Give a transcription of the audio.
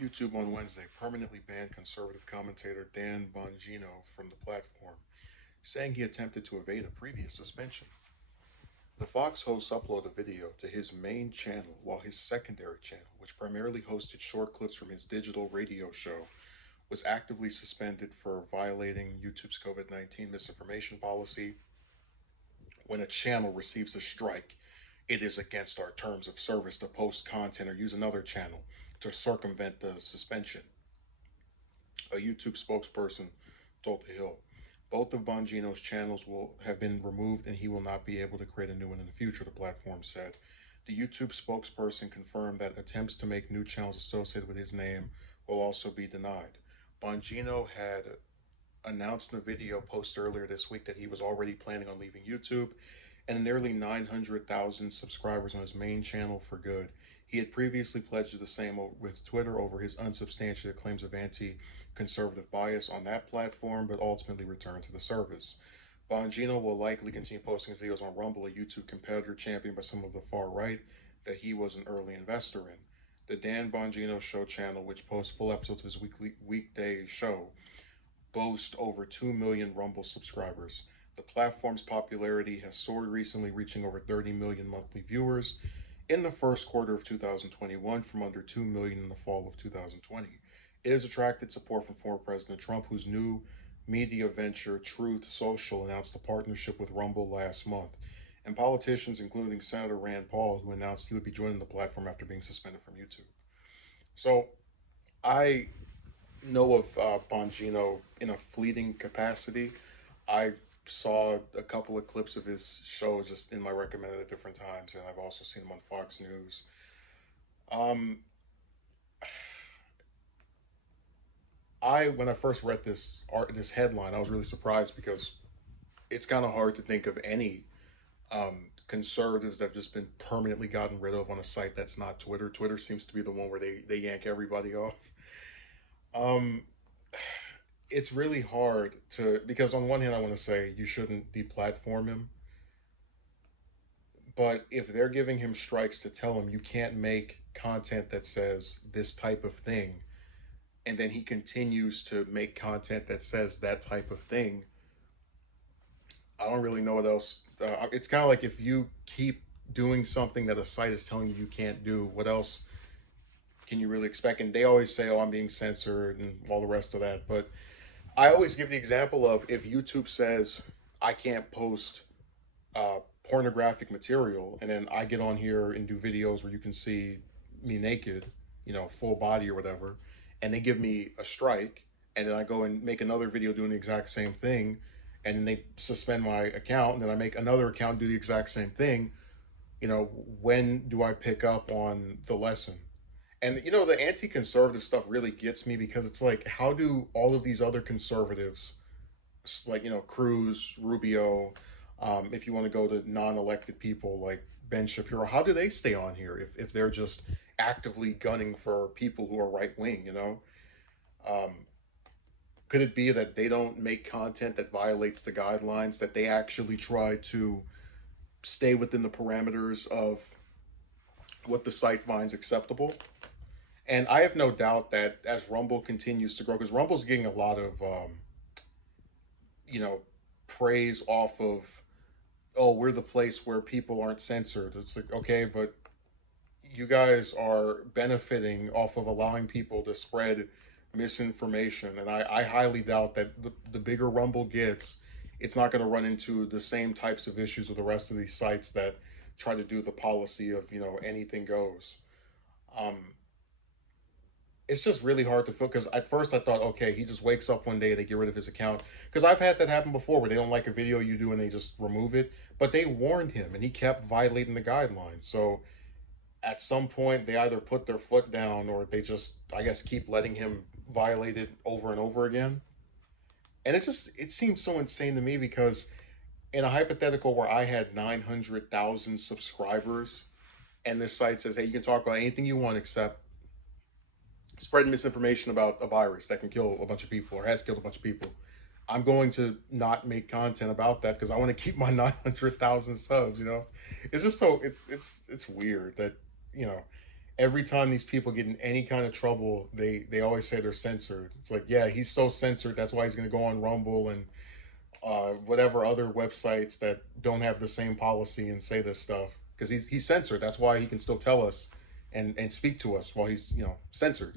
YouTube on Wednesday permanently banned conservative commentator Dan Bongino from the platform, saying he attempted to evade a previous suspension. The Fox host uploaded a video to his main channel while his secondary channel, which primarily hosted short clips from his digital radio show, was actively suspended for violating YouTube's COVID-19 misinformation policy. When a channel receives a strike, it is against our terms of service to post content or use another channel to circumvent the suspension, a YouTube spokesperson told The Hill. Both of Bongino's channels will have been removed and he will not be able to create a new one in the future, the platform said. The YouTube spokesperson confirmed that attempts to make new channels associated with his name will also be denied. Bongino had announced in a video post earlier this week that he was already planning on leaving YouTube and nearly 900,000 subscribers on his main channel for good. He had previously pledged to the same with Twitter over his unsubstantiated claims of anti-conservative bias on that platform, but ultimately returned to the service. Bongino will likely continue posting his videos on Rumble, a YouTube competitor championed by some of the far right that he was an early investor in. The Dan Bongino Show channel, which posts full episodes of his weekday show, boasts over 2 million Rumble subscribers. The platform's popularity has soared recently, reaching over 30 million monthly viewers in the first quarter of 2021 from under 2 million in the fall of 2020. It has attracted support from former President Trump, whose new media venture, Truth Social, announced a partnership with Rumble last month, and politicians, including Senator Rand Paul, who announced he would be joining the platform after being suspended from YouTube. So I know of Bongino in a fleeting capacity. I saw a couple of clips of his show just in my recommended at different times, and I've also seen him on Fox News. Um, when I first read this headline, I was really surprised because it's kind of hard to think of any conservatives that have just been permanently gotten rid of on a site that's not Twitter. Twitter seems to be the one where they yank everybody off. Um, it's really hard to, because on one hand I want to say you shouldn't deplatform him, but if they're giving him strikes to tell him you can't make content that says this type of thing, and then he continues to make content that says that type of thing, I don't really know what else. It's kind of like if you keep doing something that a site is telling you you can't do, what else can you really expect? And they always say, "Oh, I'm being censored," and all the rest of that. But I always give the example of if YouTube says I can't post pornographic material, and then I get on here and do videos where you can see me naked, full body or whatever, and they give me a strike, and then I go and make another video doing the exact same thing, and then they suspend my account, and then I make another account do the exact same thing. When do I pick up on the lesson? And the anti-conservative stuff really gets me because it's like, how do all of these other conservatives, like Cruz, Rubio, if you want to go to non-elected people like Ben Shapiro, how do they stay on here if they're just actively gunning for people who are right wing? Um, could it be that they don't make content that violates the guidelines, that they actually try to stay within the parameters of what the site finds acceptable? And I have no doubt that as Rumble continues to grow, because Rumble's getting a lot of, you know, praise off of, oh, we're the place where people aren't censored. It's like, okay, but you guys are benefiting off of allowing people to spread misinformation. And I highly doubt that the bigger Rumble gets, it's not going to run into the same types of issues with the rest of these sites that try to do the policy of, anything goes. Um, it's just really hard to feel because at first I thought, okay, he just wakes up one day and they get rid of his account. Because I've had that happen before where they don't like a video you do and they just remove it. But they warned him and he kept violating the guidelines. So at some point they either put their foot down or they just, I guess, keep letting him violate it over and over again. And it seems so insane to me because in a hypothetical where I had 900,000 subscribers and this site says, hey, you can talk about anything you want except spreading misinformation about a virus that can kill a bunch of people or has killed a bunch of people. I'm going to not make content about that because I want to keep my 900,000 subs. It's just so it's weird that you know, every time these people get in any kind of trouble, they always say they're censored. It's like, yeah, he's so censored. That's why he's going to go on Rumble and whatever other websites that don't have the same policy and say this stuff because he's censored. That's why he can still tell us and speak to us while he's censored.